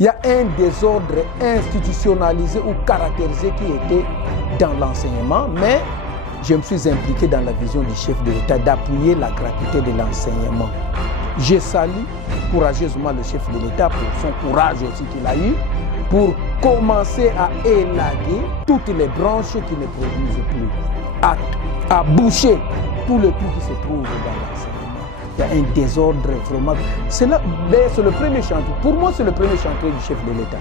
Il y a un désordre institutionnalisé ou caractérisé qui était dans l'enseignement, mais je me suis impliqué dans la vision du chef de l'État d'appuyer la gratuité de l'enseignement. Je salue courageusement le chef de l'État pour son courage aussi qu'il a eu, pour commencer à élaguer toutes les branches qui ne produisent plus, à boucher tout le trou qui se trouve dans l'enseignement. Il y a un désordre vraiment. C'est le premier chantier. Pour moi, c'est le premier chantier du chef de l'État.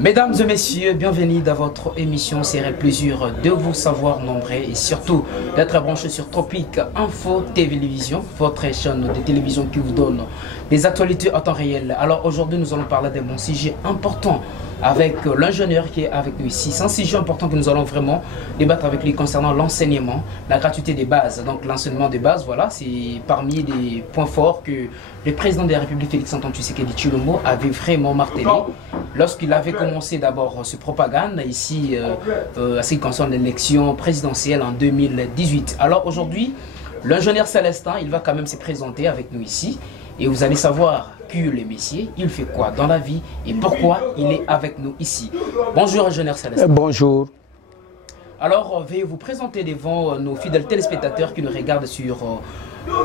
Mesdames et messieurs, bienvenue dans votre émission. C'est un plaisir de vous savoir nombreux et surtout d'être branché sur Tropique Info Télévision, votre chaîne de télévision qui vous donne des actualités en temps réel. Alors aujourd'hui, nous allons parler d'un bon sujet important avec l'ingénieur qui est avec nous ici. C'est un sujet important que nous allons vraiment débattre avec lui concernant l'enseignement, la gratuité des bases. Donc l'enseignement des bases, voilà, c'est parmi les points forts que le président de la République, Félix-Antoine Tshisekedi Tshilombo, avait vraiment martelé lorsqu'il avait commencé d'abord ce propagande ici à ce qui concerne l'élection présidentielle en 2018. Alors aujourd'hui, l'ingénieur Célestin, il va quand même se présenter avec nous ici et vous allez savoir qui est le messier, il fait quoi dans la vie et pourquoi il est avec nous ici. Bonjour ingénieur Célestin. Bonjour. Alors, veuillez vous présenter devant nos fidèles téléspectateurs qui nous regardent sur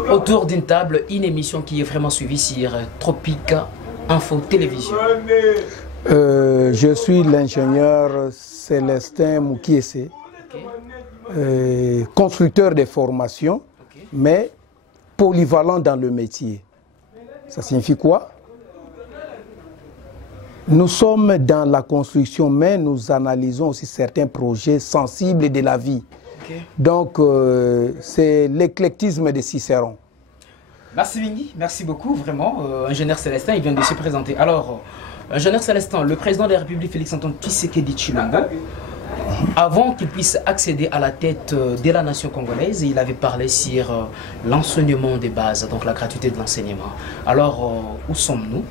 autour d'une table, une émission qui est vraiment suivie sur Tropique Info Télévision. Je suis l'ingénieur Célestin Moukiese, constructeur de formation, mais polyvalent dans le métier. Ça signifie quoi? Nous sommes dans la construction, mais nous analysons aussi certains projets sensibles de la vie. Donc, c'est l'éclectisme de Cicéron. Merci Mingi, merci beaucoup, vraiment. Ingénieur Célestin, il vient de se présenter. Alors, ingénieur Célestin, le président de la République, Félix-Antoine Tshisekedi Tshilombo, avant qu'il puisse accéder à la tête de la nation congolaise, il avait parlé sur l'enseignement des bases, donc la gratuité de l'enseignement. Alors, où sommes-nous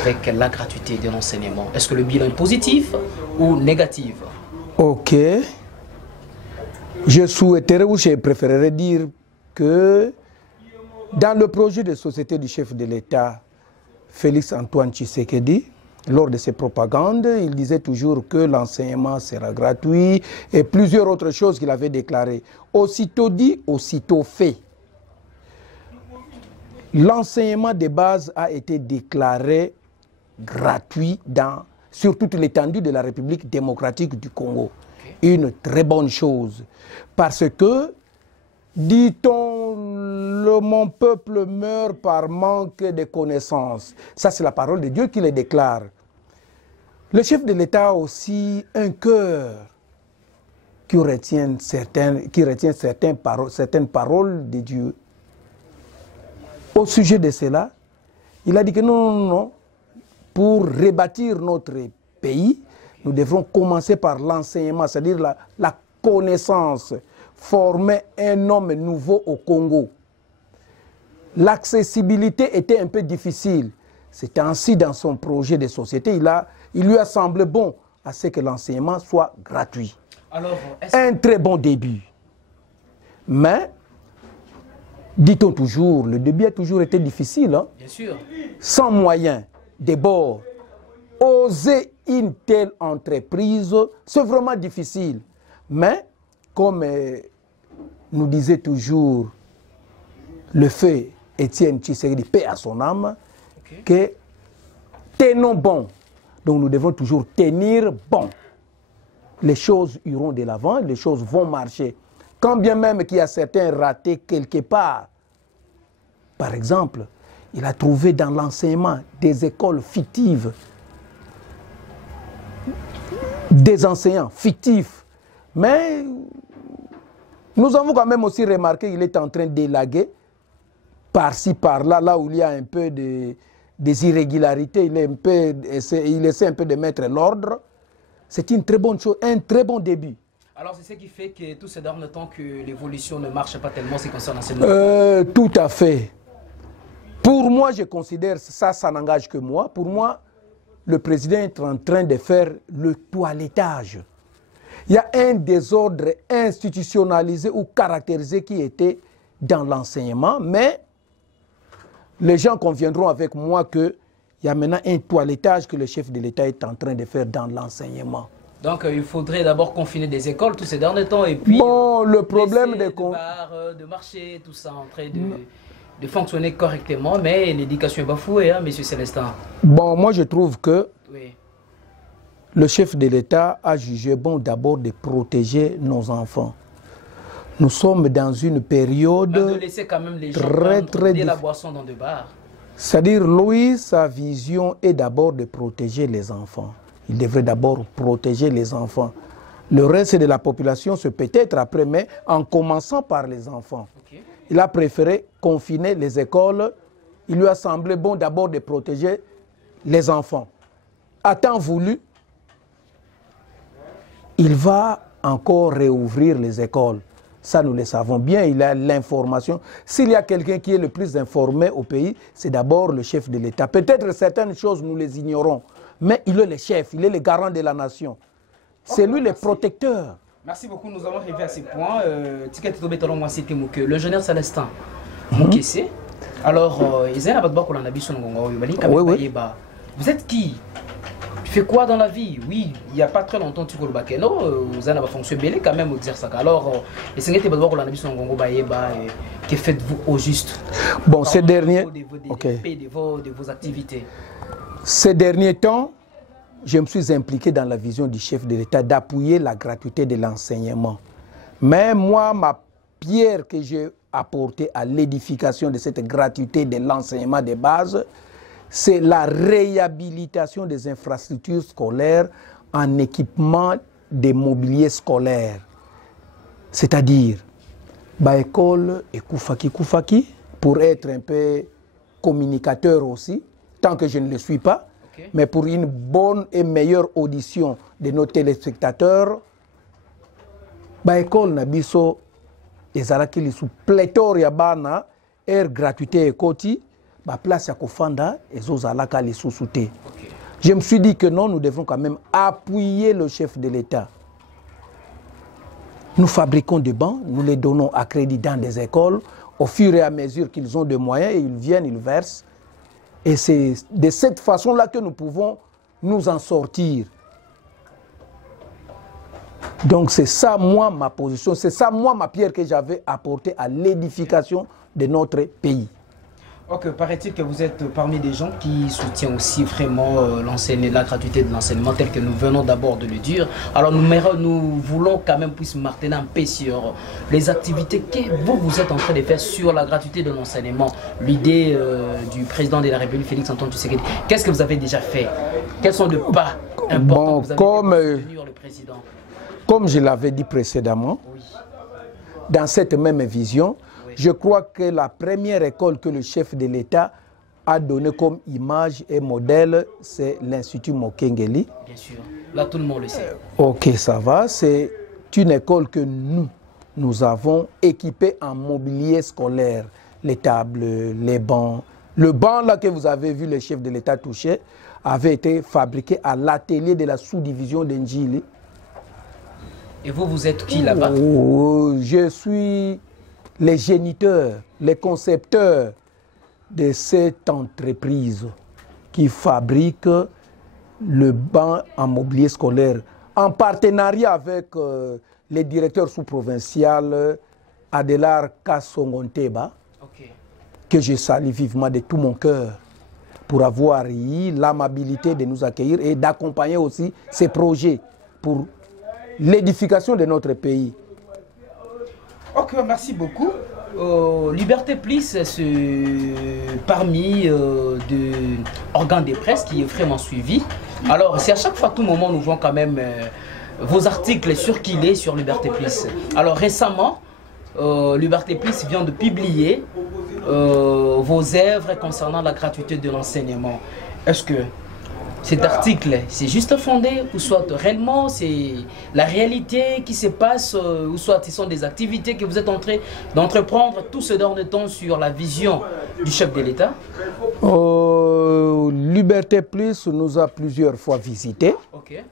avec la gratuité de l'enseignement? Est-ce que le bilan est positif ou négatif? Ok. Je souhaiterais ou je préférerais dire que dans le projet de société du chef de l'État, Félix-Antoine Tshisekedi, lors de ses propagandes, il disait toujours que l'enseignement sera gratuit et plusieurs autres choses qu'il avait déclarées. Aussitôt dit, aussitôt fait. L'enseignement de base a été déclaré gratuit sur toute l'étendue de la République démocratique du Congo. Une très bonne chose. Parce que, dit-on, mon peuple meurt par manque de connaissances. Ça, c'est la parole de Dieu qui le déclare. Le chef de l'État a aussi un cœur qui retient certaines paroles de Dieu. Au sujet de cela, il a dit que non, pour rebâtir notre pays, nous devrons commencer par l'enseignement, c'est-à-dire la connaissance, former un homme nouveau au Congo. L'accessibilité était un peu difficile. C'est ainsi dans son projet de société, il lui a semblé bon à ce que l'enseignement soit gratuit. Alors, un très bon début. Mais, dit-on toujours, le début a toujours été difficile. Hein? Bien sûr. Sans moyens, des bords, oser une telle entreprise, c'est vraiment difficile. Mais, comme nous disait toujours le feu Étienne Tshisekedi, paix à son âme, que tenons bon. Donc nous devons toujours tenir bon. Les choses iront de l'avant, les choses vont marcher. Quand bien même qu'il y a certains ratés quelque part. Par exemple, il a trouvé dans l'enseignement des écoles fictives, des enseignants fictifs. Mais nous avons quand même aussi remarqué qu'il est en train d'élaguer par-ci, par-là, là où il y a un peu des irrégularités, il essaie un peu de mettre l'ordre. C'est une très bonne chose, un très bon début. Alors c'est ce qui fait que tout ces derniers temps que l'évolution ne marche pas tellement, c'est concernant l'enseignement. Tout à fait. Pour moi, je considère, ça n'engage que moi, pour moi, le président est en train de faire le toilettage. Il y a un désordre institutionnalisé ou caractérisé qui était dans l'enseignement, mais les gens conviendront avec moi qu'il y a maintenant un toilettage que le chef de l'État est en train de faire dans l'enseignement. Donc il faudrait d'abord confiner des écoles tous ces derniers temps et puis bon, le problème de bars, de marché, tout ça en train de fonctionner correctement, mais l'éducation est bafouée, hein, monsieur Célestin. Bon, moi je trouve que oui. Le chef de l'État a jugé bon d'abord de protéger nos enfants. Nous sommes dans une période de laisser quand même les gens très la boisson dans des bars. C'est-à-dire, Louis, sa vision est d'abord de protéger les enfants. Il devrait d'abord protéger les enfants. Le reste de la population, c'est peut-être après, mais en commençant par les enfants. Okay. Il a préféré confiner les écoles. Il lui a semblé bon d'abord de protéger les enfants. À temps voulu, il va encore réouvrir les écoles. Ça, nous le savons bien, il a l'information. S'il y a quelqu'un qui est le plus informé au pays, c'est d'abord le chef de l'État. Peut-être certaines choses, nous les ignorons, mais il est le chef, il est le garant de la nation. C'est lui le protecteur. Merci beaucoup, nous allons arriver à ces points. L'ingénieur Célestin, Moukessé. Alors, vous êtes qui? Tu fais quoi dans la vie? Oui, il n'y a pas très longtemps, tu connais Bakeno, vous avez fonction belé quand même au Xersac. Alors, que faites-vous au juste? Bon, ces derniers... de vos activités. Ces derniers temps, je me suis impliqué dans la vision du chef de l'État d'appuyer la gratuité de l'enseignement. Mais moi, ma pierre que j'ai apportée à l'édification de cette gratuité de l'enseignement de base, c'est la réhabilitation des infrastructures scolaires en équipement des mobiliers scolaires. C'est-à-dire, école et Koufaki, pour être un peu communicateur aussi, tant que je ne le suis pas, okay. Mais pour une bonne et meilleure audition de nos téléspectateurs, école Nabiso, ezalaki li sous pléthore ya bana, air gratuité et koti, place à Kofanda et Zozalaka les sous-soutés. Je me suis dit que non, nous devons quand même appuyer le chef de l'État. Nous fabriquons des bancs, nous les donnons à crédit dans des écoles, au fur et à mesure qu'ils ont des moyens, et ils viennent, ils versent. Et c'est de cette façon-là que nous pouvons nous en sortir. Donc c'est ça, moi, ma position, c'est ça, moi, ma pierre que j'avais apportée à l'édification de notre pays. Ok, paraît-il que vous êtes parmi des gens qui soutiennent aussi vraiment la gratuité de l'enseignement tel que nous venons d'abord de le dire. Alors nous voulons quand même plus marteler un peu sur les activités que vous êtes en train de faire sur la gratuité de l'enseignement. L'idée du président de la République, Félix Antoine Tshisekedi. Qu'est-ce que vous avez déjà fait? Quels sont les pas importants que vous avez fait pour le président? Comme je l'avais dit précédemment, oui. Dans cette même vision, je crois que la première école que le chef de l'État a donnée comme image et modèle, c'est l'Institut Mokengeli. Bien sûr, là tout le monde le sait. Ok, ça va. C'est une école que nous avons équipée en mobilier scolaire. Les tables, les bancs. Le banc là que vous avez vu le chef de l'État toucher avait été fabriqué à l'atelier de la sous-division d'Njili. Et vous êtes qui là-bas? Je suis les géniteurs, les concepteurs de cette entreprise qui fabrique le banc en mobilier scolaire en partenariat avec les directeurs sous-provinciaux Adelar Kassongonteba, que je salue vivement de tout mon cœur pour avoir eu l'amabilité de nous accueillir et d'accompagner aussi ces projets pour l'édification de notre pays. Ok, merci beaucoup. Liberté Plus, c'est parmi des organes de presse qui est vraiment suivi. Alors, c'est à chaque fois, à tout moment, nous voyons quand même vos articles circuler sur Liberté Plus. Alors, récemment, Liberté Plus vient de publier vos œuvres concernant la gratuité de l'enseignement. Est-ce que cet article, c'est juste fondé ou soit réellement c'est la réalité qui se passe ou soit ce sont des activités que vous êtes en train d'entreprendre tout ce temps sur la vision du chef de l'État? Liberté Plus nous a plusieurs fois visités. Okay.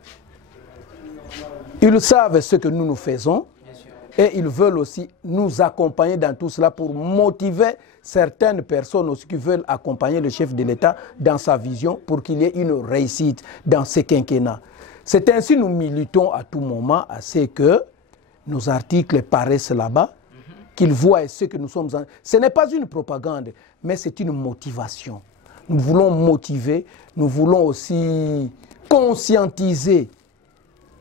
Ils savent ce que nous faisons et ils veulent aussi nous accompagner dans tout cela pour motiver certaines personnes aussi qui veulent accompagner le chef de l'État dans sa vision pour qu'il y ait une réussite dans ce quinquennat. C'est ainsi que nous militons à tout moment à ce que nos articles paraissent là-bas, qu'ils voient ce que nous sommes en... Ce n'est pas une propagande, mais c'est une motivation. Nous voulons motiver, nous voulons aussi conscientiser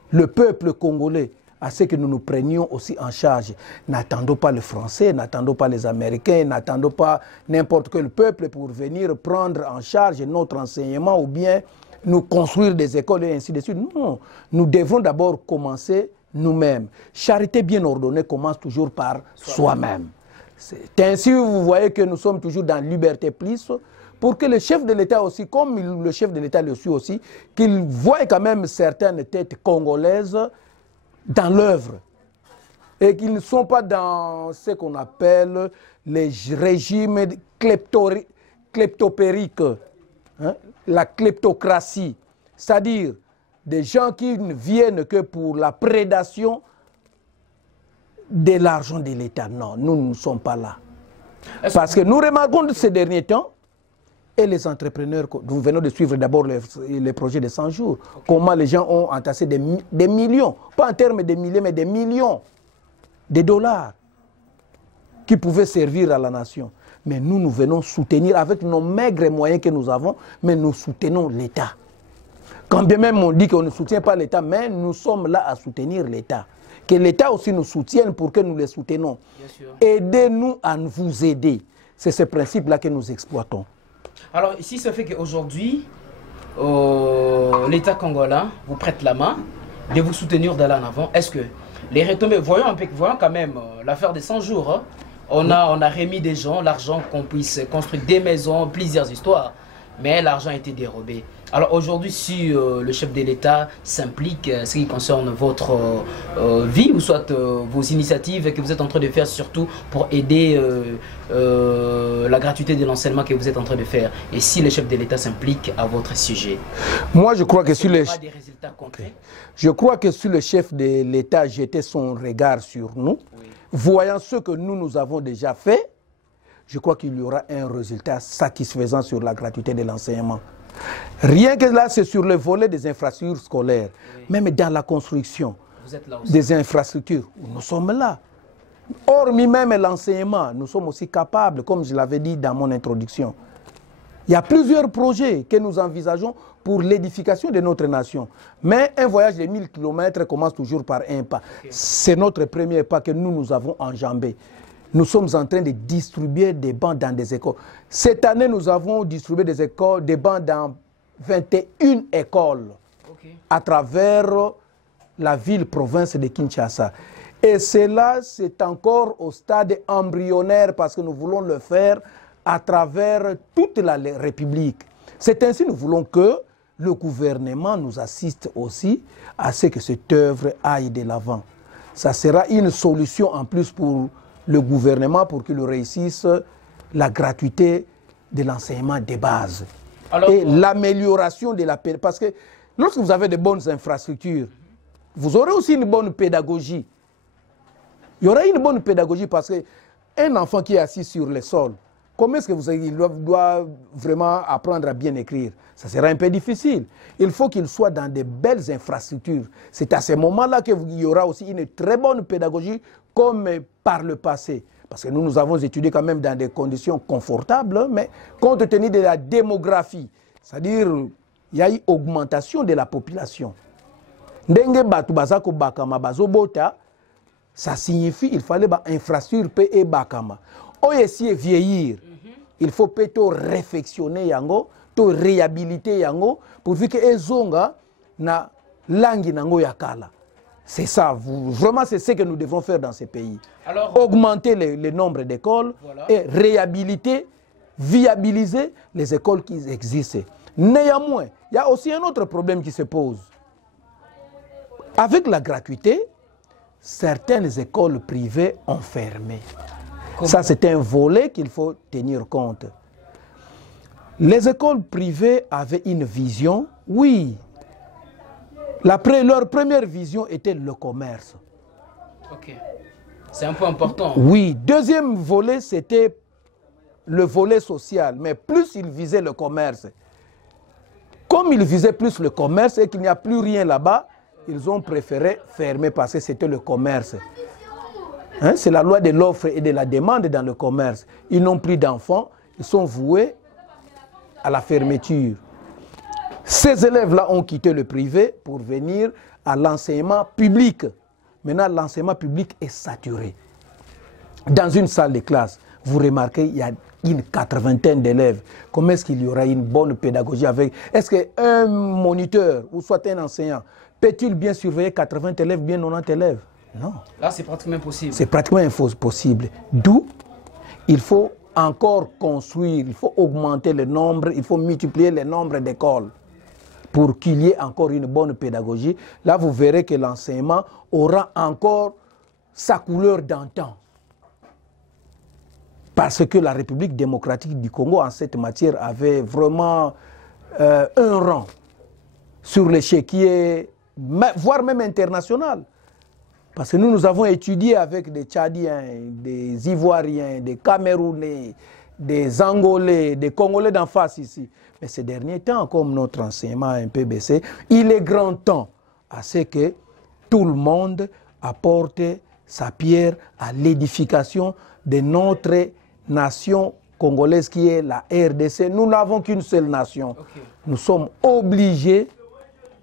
le peuple congolais à ce que nous nous prenions aussi en charge. N'attendons pas les Français, n'attendons pas les Américains, n'attendons pas n'importe quel peuple pour venir prendre en charge notre enseignement ou bien nous construire des écoles et ainsi de suite. Non, nous devons d'abord commencer nous-mêmes. Charité bien ordonnée commence toujours par soi-même. C'est ainsi que vous voyez que nous sommes toujours dans Liberté Plus pour que le chef de l'État aussi, comme le chef de l'État le suit aussi, qu'il voie quand même certaines têtes congolaises dans l'œuvre et qu'ils ne sont pas dans ce qu'on appelle les régimes kleptopériques, hein, la kleptocratie, c'est-à-dire des gens qui ne viennent que pour la prédation de l'argent de l'État. Non, nous ne sommes pas là. Parce que nous remarquons ces derniers temps, et les entrepreneurs, nous venons de suivre d'abord les projets de 100 jours, comment les gens ont entassé des millions, pas en termes de milliers, mais des millions de dollars qui pouvaient servir à la nation. Mais nous venons soutenir avec nos maigres moyens que nous avons, mais nous soutenons l'État. Quand bien même on dit qu'on ne soutient pas l'État, mais nous sommes là à soutenir l'État. Que l'État aussi nous soutienne pour que nous les soutenons. Aidez-nous à vous aider. C'est ce principe-là que nous exploitons. Alors, ici, ça fait qu'aujourd'hui, l'État congolais vous prête la main de vous soutenir d'aller en avant. Est-ce que les retombées, voyons quand même l'affaire des 100 jours, hein, on a remis des gens, l'argent qu'on puisse construire des maisons, plusieurs histoires, mais l'argent a été dérobé. Alors aujourd'hui, si le chef de l'État s'implique, ce qui concerne votre vie ou soit vos initiatives que vous êtes en train de faire, surtout pour aider la gratuité de l'enseignement que vous êtes en train de faire, et si le chef de l'État s'implique à votre sujet, moi je crois que si des résultats concrets. Je crois que si le chef de l'État jetait son regard sur nous, oui, voyant ce que nous avons déjà fait, je crois qu'il y aura un résultat satisfaisant sur la gratuité de l'enseignement. Rien que là, c'est sur le volet des infrastructures scolaires, oui, même dans la construction des infrastructures, nous sommes là. Hormis même l'enseignement, nous sommes aussi capables, comme je l'avais dit dans mon introduction. Il y a plusieurs projets que nous envisageons pour l'édification de notre nation. Mais un voyage de 1000 km commence toujours par un pas. Okay. C'est notre premier pas que nous avons enjambé. Nous sommes en train de distribuer des bancs dans des écoles. Cette année, nous avons distribué des bancs dans 21 écoles, okay, à travers la ville-province de Kinshasa. Et cela, c'est encore au stade embryonnaire parce que nous voulons le faire à travers toute la République. C'est ainsi que nous voulons que le gouvernement nous assiste aussi à ce que cette œuvre aille de l'avant. Ça sera une solution en plus pour le gouvernement pour qu'il réussisse la gratuité de l'enseignement de base. Alors, et l'amélioration de la pédagogie. Parce que lorsque vous avez de bonnes infrastructures, vous aurez aussi une bonne pédagogie. Il y aura une bonne pédagogie parce qu'un enfant qui est assis sur le sol, comment est-ce qu'il doit vraiment apprendre à bien écrire? Ça sera un peu difficile. Il faut qu'il soit dans de belles infrastructures. C'est à ce moment-là qu'il y aura aussi une très bonne pédagogie comme par le passé. Parce que nous avons étudié quand même dans des conditions confortables, mais compte tenu de la démographie, c'est-à-dire il y a eu augmentation de la population. Ndenge batu bazako bakama bazobota, ça signifie qu'il fallait une infrastructure et bakama. Essayer vieillir, il faut plutôt réfectionner yango, to réhabiliter yango pour que ezonga na langi nango yakala. C'est ça, vraiment c'est ce que nous devons faire dans ces pays. Alors, augmenter le nombre d'écoles, voilà, et réhabiliter, viabiliser les écoles qui existent. Néanmoins, il y a aussi un autre problème qui se pose. Avec la gratuité, certaines écoles privées ont fermé. Ça, c'est un volet qu'il faut tenir compte. Les écoles privées avaient une vision, oui. Leur première vision était le commerce. Ok. C'est un peu important. Oui. Deuxième volet, c'était le volet social. Mais plus ils visaient le commerce. Comme ils visaient plus le commerce et qu'il n'y a plus rien là-bas, ils ont préféré fermer parce que c'était le commerce. Hein? C'est la loi de l'offre et de la demande dans le commerce. Ils n'ont plus d'enfants, ils sont voués à la fermeture. Ces élèves-là ont quitté le privé pour venir à l'enseignement public. Maintenant, l'enseignement public est saturé. Dans une salle de classe, vous remarquez, il y a une 80aine d'élèves. Comment est-ce qu'il y aura une bonne pédagogie avec... Est-ce qu'un moniteur ou soit un enseignant peut-il bien surveiller 80 élèves, bien 90 élèves? Non. Là, c'est pratiquement impossible. C'est pratiquement impossible. D'où il faut encore construire, il faut augmenter le nombre, il faut multiplier le nombre d'écoles pour qu'il y ait encore une bonne pédagogie. Là, vous verrez que l'enseignement aura encore sa couleur d'antan. Parce que la République démocratique du Congo, en cette matière, avait vraiment un rang sur l'échiquier, voire même international. Parce que nous avons étudié avec des Tchadiens, des Ivoiriens, des Camerounais, des Angolais, des Congolais d'en face ici. Mais ces derniers temps, comme notre enseignement a un peu baissé, il est grand temps à ce que tout le monde apporte sa pierre à l'édification de notre nation congolaise qui est la RDC. Nous n'avons qu'une seule nation. Okay. Nous sommes obligés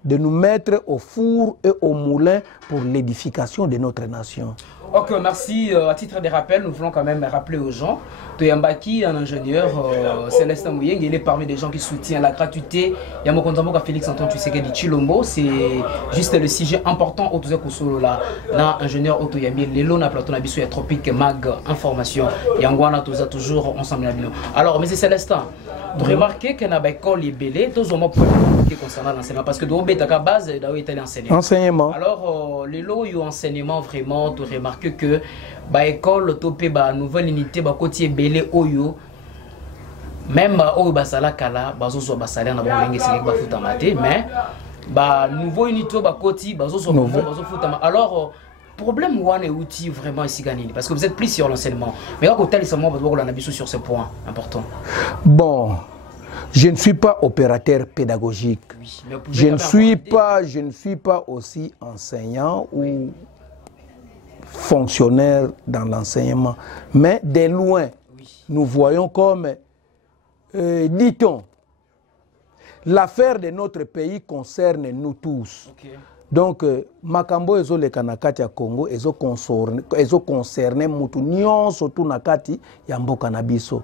de nous mettre au four et au moulin pour l'édification de notre nation. Ok, merci. À titre de rappel, nous voulons quand même rappeler aux gens, Toyambaki, un ingénieur, Célestin Mouyeng, il est parmi des gens qui soutiennent la gratuité. Yamokonzamboka Félix Antoine Tshisekedi Tshilombo, c'est juste le sujet important. Autour de là, ingénieur Otoyambi, Lelo na plateau na biso ya Tropique Mag Information. Yangwana toza toujours ensemble na bino. Alors, monsieur Célestin, vous remarquez que dans l'école est belé, tous ont concernant l'enseignement parce que dans la base, il y a l'enseignement. Enseignement. Alors, les lots, il y a enseignement vraiment, tu remarques que l'école, topé, nouvelle unité, côté belé, oyo, même au basala kala, bazo basala na bongo c'est que bafuta maté, mais nouveau unité, côté, bazo futa. Alors, problème ou un outil vraiment ici gagné parce que vous êtes plus sur l'enseignement. Mais quand vous avez sur ce point important. Bon, je ne suis pas opérateur pédagogique. Oui, je ne suis pas aussi enseignant ou fonctionnaire dans l'enseignement. Mais de loin, nous voyons comme, dit-on, l'affaire de notre pays concerne nous tous. Okay. Donc, makambo ezo le kanakati ya Congo ezo concerné mutu nyonso tu nakati ya mboka na biso.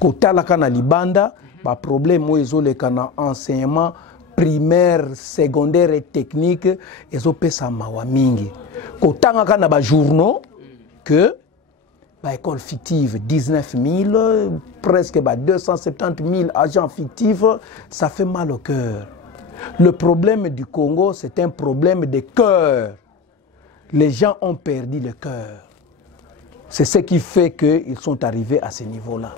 Kotala kana libanda, ba problème o ezo le kana enseignement primaire, secondaire et technique ezo pesa mawa mingi. Kotanga kana ba journaux que ba école fictive 19 000, presque 270 000 agents fictifs, ça fait mal au cœur. Le problème du Congo, c'est un problème de cœur. Les gens ont perdu le cœur. C'est ce qui fait qu'ils sont arrivés à ce niveau-là.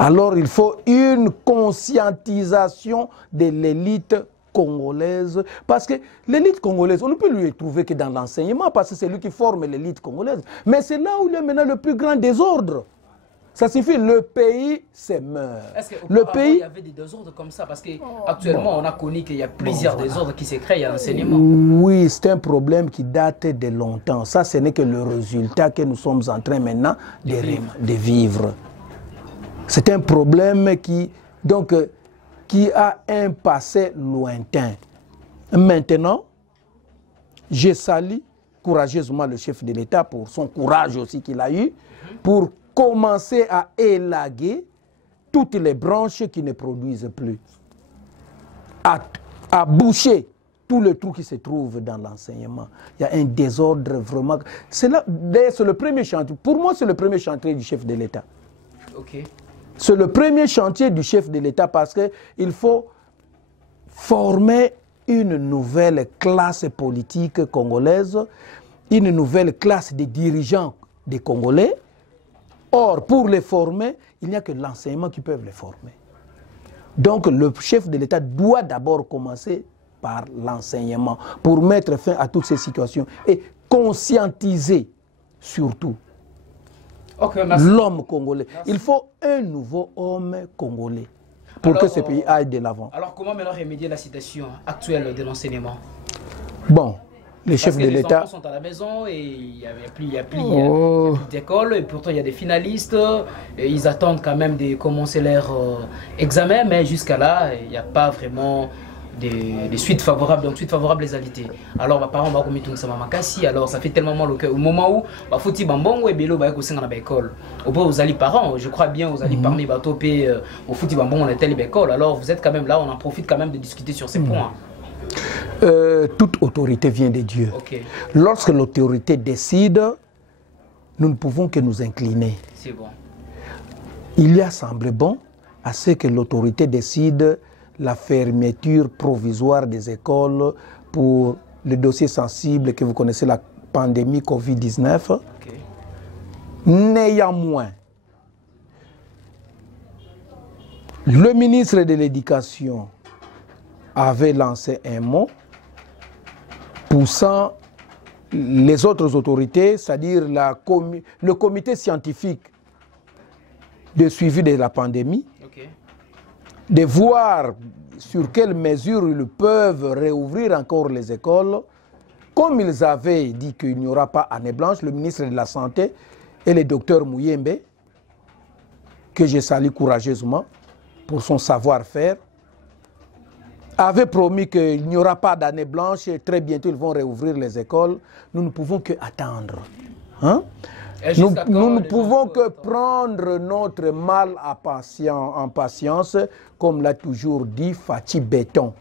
Alors, il faut une conscientisation de l'élite congolaise. Parce que l'élite congolaise, on ne peut lui trouver que dans l'enseignement, parce que c'est lui qui forme l'élite congolaise. Mais c'est là où il y a maintenant le plus grand désordre. Ça suffit, le pays se meurt. Est-ce qu'auparavant, il y avait des désordres comme ça? Parce qu'actuellement, on a connu qu'il y a plusieurs désordres qui se créent à l'enseignement. Oui, c'est un problème qui date de longtemps. Ça, ce n'est que le résultat que nous sommes en train maintenant de vivre. C'est un problème qui a un passé lointain. Maintenant, je salue courageusement le chef de l'État pour son courage aussi qu'il a eu, pour commencer à élaguer toutes les branches qui ne produisent plus, à boucher tous les trous qui se trouvent dans l'enseignement. Il y a un désordre vraiment. C'est le premier chantier. Pour moi, c'est le premier chantier du chef de l'État. Okay. C'est le premier chantier du chef de l'État parce qu'il faut former une nouvelle classe politique congolaise, une nouvelle classe de dirigeants des Congolais. Or, pour les former, il n'y a que l'enseignement qui peut les former. Donc, le chef de l'État doit d'abord commencer par l'enseignement pour mettre fin à toutes ces situations et conscientiser surtout l'homme congolais. Merci. Il faut un nouveau homme congolais pour que ce pays aille de l'avant. Alors, comment maintenant remédier la situation actuelle de l'enseignement? Bon, les chefs de l'État... Les enfants sont à la maison et il n'y a plus d'école, et pourtant il y a des finalistes, et ils attendent quand même de commencer leur examen, mais jusqu'à là, il n'y a pas vraiment des suites favorables, donc suites favorables les alité. Alors, mes parents vont commettre ça makasi, alors ça fait tellement mal au moment où bah fouti bambongo et bélo bah kosenga na école. Au bout aux alliés parents, je crois bien aux alliés parmi bateau p au fouti bambongo on est telle école. Alors vous êtes quand même là, on en profite quand même de discuter sur ces points. Toute autorité vient de Dieu. Okay. Lorsque l'autorité décide, nous ne pouvons que nous incliner. C'est bon. Il y a semblé bon à ce que l'autorité décide la fermeture provisoire des écoles pour le dossier sensible que vous connaissez, la pandémie Covid-19. Okay. Néanmoins, le ministre de l'Éducation avait lancé un mot poussant les autres autorités, c'est-à-dire le comité scientifique de suivi de la pandémie, okay, de voir sur quelles mesures ils peuvent réouvrir encore les écoles. Comme ils avaient dit qu'il n'y aura pas année blanche, le ministre de la Santé et le docteur Mouyembe, que je salue courageusement pour son savoir-faire, avaient promis qu'il n'y aura pas d'année blanche et très bientôt ils vont réouvrir les écoles. Nous ne pouvons que attendre. Hein? Nous ne pouvons que prendre notre mal en patience, comme l'a toujours dit Fatih Béton.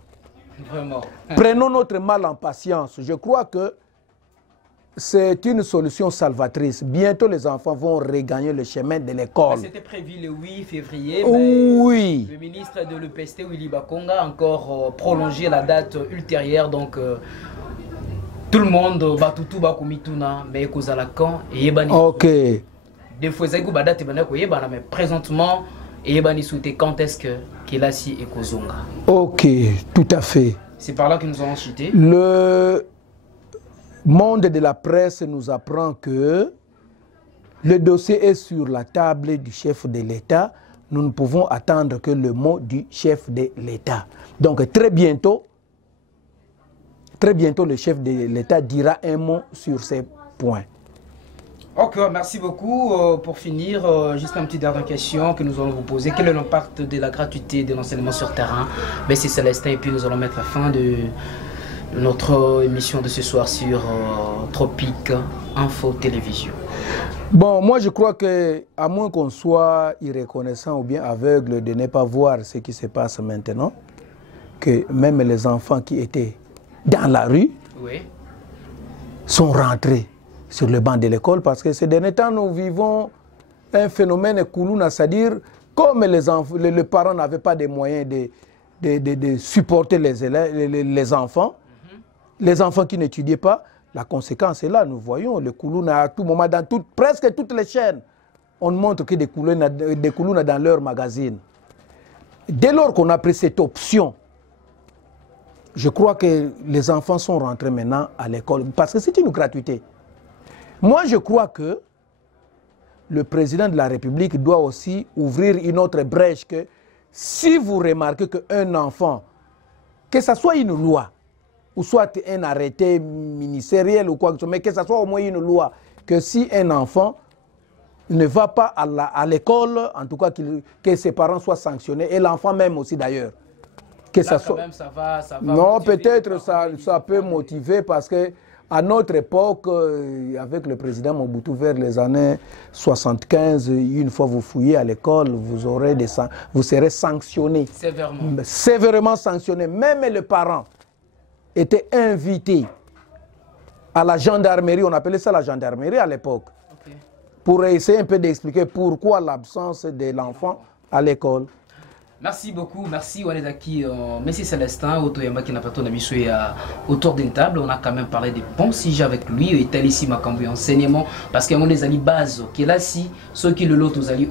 Vraiment. Prenons notre mal en patience. Je crois que c'est une solution salvatrice. Bientôt, les enfants vont regagner le chemin de l'école. C'était prévu le 8 février, oui. Le ministre de l'EPST, Willy Bakonga, a encore prolongé la date ultérieure. Donc, tout le monde va tout bakumituna, mais kozalakan et yebani. Ok. Des fois, ça y date mais présentement, yebani souhaité quand est-ce que Kelasi et Kozonga. Ok, tout à fait. C'est par là que nous allons chuter. Le monde de la presse nous apprend que le dossier est sur la table du chef de l'État. Nous ne pouvons attendre que le mot du chef de l'État. Donc très bientôt, le chef de l'État dira un mot sur ces points. Ok, merci beaucoup. Pour finir, juste une petite dernière question que nous allons vous poser. Quel est l'impact de la gratuité de l'enseignement sur terrain? Ben, c'est Célestin et puis nous allons mettre fin de notre émission de ce soir sur Tropique Info Télévision. Bon, moi je crois que, à moins qu'on soit irreconnaissant ou bien aveugle de ne pas voir ce qui se passe maintenant, que même les enfants qui étaient dans la rue, oui, sont rentrés sur le banc de l'école, parce que ces derniers temps nous vivons un phénomène Koulouna, c'est-à-dire comme les parents n'avaient pas de moyens de supporter les enfants, les enfants qui n'étudiaient pas, la conséquence est là, nous voyons le Koulouna à tout moment, dans presque toutes les chaînes, on montre que des Koulouna dans leur magazine. Dès lors qu'on a pris cette option, je crois que les enfants sont rentrés maintenant à l'école, parce que c'est une gratuité. Moi, je crois que le président de la République doit aussi ouvrir une autre brèche, que si vous remarquez qu'un enfant, que ce soit une loi, ou soit un arrêté ministériel ou quoi que ce soit, mais que ce soit au moins une loi, que si un enfant ne va pas à l'école, en tout cas que ses parents soient sanctionnés, et l'enfant même aussi d'ailleurs. Que ça soit... même, ça va non, peut-être ça peut motiver, parce que à notre époque, avec le président Mobutu, vers les années 75, une fois vous fouillez à l'école, vous serez sanctionné. Sévèrement. Sévèrement sanctionné. Même les parents étaient invités à la gendarmerie, on appelait ça la gendarmerie à l'époque, okay, pour essayer un peu d'expliquer pourquoi l'absence de l'enfant à l'école. Merci beaucoup, merci Wanedaki, Messi Célestin, Otoyamba qui n'a pas ton habitué autour d'une table. On a quand même parlé des bons sujets avec lui. Et tel ici, ma cambu enseignement, parce qu'il y a des alliés bases qui est là, si ceux qui le lot aux alliés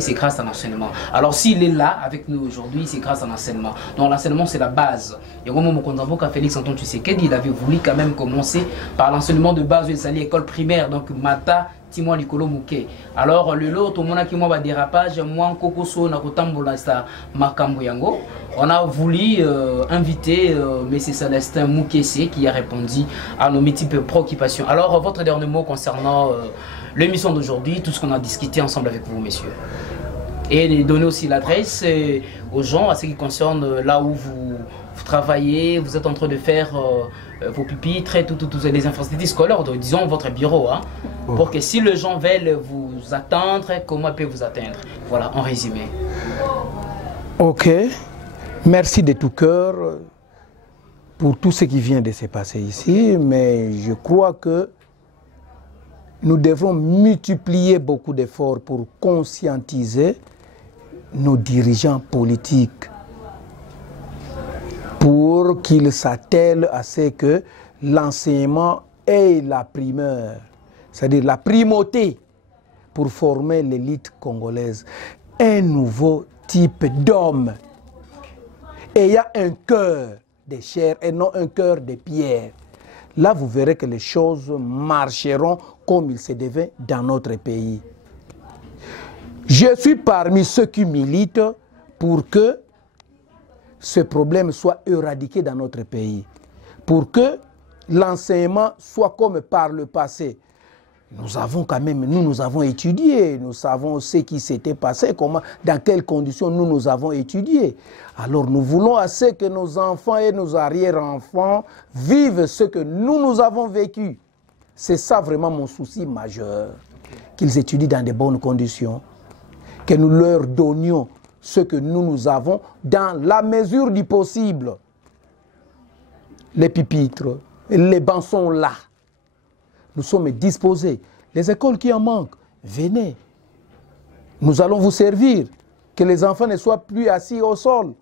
c'est grâce à l'enseignement. Alors s'il est là avec nous aujourd'hui, c'est grâce à l'enseignement. Donc l'enseignement, c'est la base. Et au moment où Félix Antoine Tshisekedi, il avait voulu quand même commencer par l'enseignement de base des alliés école primaire, donc Mata. Alors le lot, on a dérapage, moi Kokoso Nakotambola Makambo Yango. On a voulu inviter M. Célestin Moukesse qui a répondu à nos multiples préoccupations. Alors votre dernier mot concernant l'émission d'aujourd'hui, tout ce qu'on a discuté ensemble avec vous, messieurs. Et donner aussi l'adresse aux gens à ce qui concerne là où vous travaillez, vous êtes en train de faire vos pupitres et toutes les infrastructures scolaires, donc, disons votre bureau, hein, pour que si les gens veulent vous attendre, comment ils peuvent vous atteindre. Voilà, en résumé. Ok, merci de tout cœur pour tout ce qui vient de se passer ici, mais je crois que nous devons multiplier beaucoup d'efforts pour conscientiser nos dirigeants politiques, pour qu'ils s'attellent à ce que l'enseignement ait la primeur, c'est-à-dire la primauté pour former l'élite congolaise. Un nouveau type d'homme ayant un cœur de chair et non un cœur de pierre. Là, vous verrez que les choses marcheront comme il se devait dans notre pays. Je suis parmi ceux qui militent pour que ce problème soit éradiqué dans notre pays, pour que l'enseignement soit comme par le passé. Nous avons quand même, nous avons étudié, nous savons ce qui s'était passé, comment, dans quelles conditions nous avons étudié. Alors nous voulons assez que nos enfants et nos arrière-enfants vivent ce que nous avons vécu. C'est ça vraiment mon souci majeur, qu'ils étudient dans de bonnes conditions, que nous leur donnions ce que nous avons dans la mesure du possible. Les pupitres, les bancs sont là. Nous sommes disposés. Les écoles qui en manquent, venez. Nous allons vous servir. Que les enfants ne soient plus assis au sol.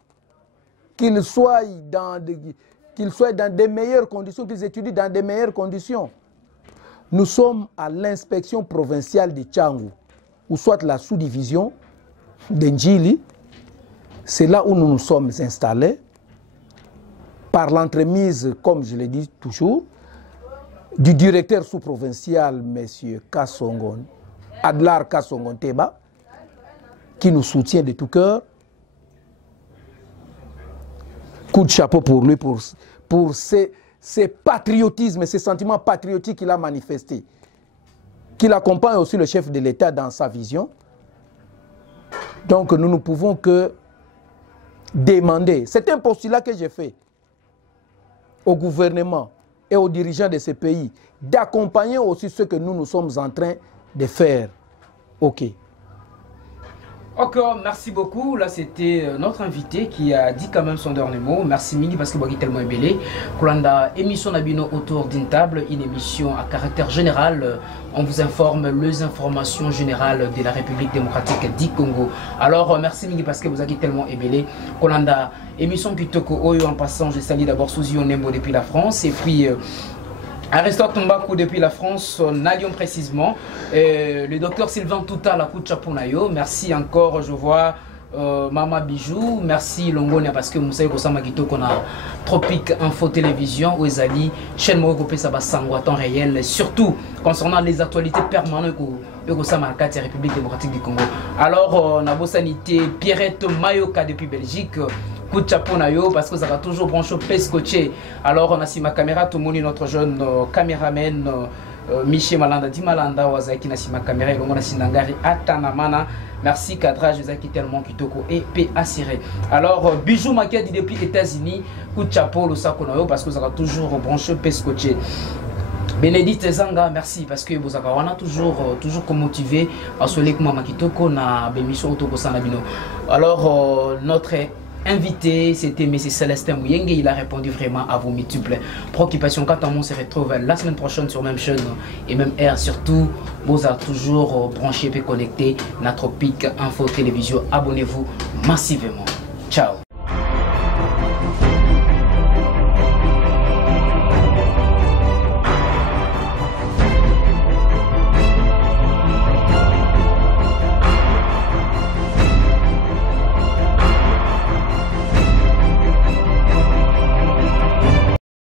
Qu'ils soient dans des meilleures conditions, qu'ils étudient dans des meilleures conditions. Nous sommes à l'inspection provinciale de Tchangou, ou soit la sous-division d'Ndjili. C'est là où nous nous sommes installés, par l'entremise, comme je l'ai dit toujours, du directeur sous-provincial, M. Kassongon, Adlar Kassongon Teba, qui nous soutient de tout cœur. Coup de chapeau pour lui, pour ces patriotismes, ces sentiments patriotiques qu'il a manifestés, qu'il accompagne aussi le chef de l'État dans sa vision. Donc nous ne pouvons que demander, c'est un postulat que j'ai fait au gouvernement et aux dirigeants de ce pays, d'accompagner aussi ce que nous sommes en train de faire. Ok. Encore, merci beaucoup. Là, c'était notre invité qui a dit quand même son dernier mot. Merci Mini parce que vous êtes tellement belé. Kolanda, émission Nabino autour d'une table, une émission à caractère général. On vous informe les informations générales de la République démocratique du Congo. Alors, merci Mini parce que vous êtes tellement belé. Kolanda, émission Kitoko Oyo en passant, je salue d'abord Souzio Nembo depuis la France et puis Aristote Mbakou depuis la France, Nalion précisément. Le docteur Sylvain Touta, la coup de chapeau nayo. Merci encore, je vois Mama Bijou. Merci Longone parce que Moussa Kosama Gito qu'on a Tropique Info Télévision, Ouezali, chaîne Morokopé Saba Sango à temps réel, surtout concernant les actualités permanentes de Kosama la République démocratique du Congo. Alors, Nabo Sanité, Pierrette Mayoka depuis Belgique. Coup de chapeau nayo parce que ça va toujours brancher pescoché. Alors on a si ma caméra tout le monde notre jeune caméraman Michel Malanda Di Malanda wazaki na si ma caméra et on a si Nangari Atanamana. Merci cadrage zaki tellement kitoko et p assuré. Alors Bijou Makia depuis États-Unis, coup de chapeau le sako nayo parce que ça va toujours brancher pescoché. Bénédicte Zanga, merci parce que vous avez toujours comme motivé à ce que Mama Kitoko na bémission autour de Sanabino. Alors notre invité, c'était M. Célestin Mouyenge. Il a répondu vraiment à vos multiples préoccupations. Quant à moi, on se retrouve la semaine prochaine sur même chaîne et même heure. Surtout, vous êtes toujours branchés et connectés. Notre Tropique Info Télévision. Abonnez-vous massivement. Ciao.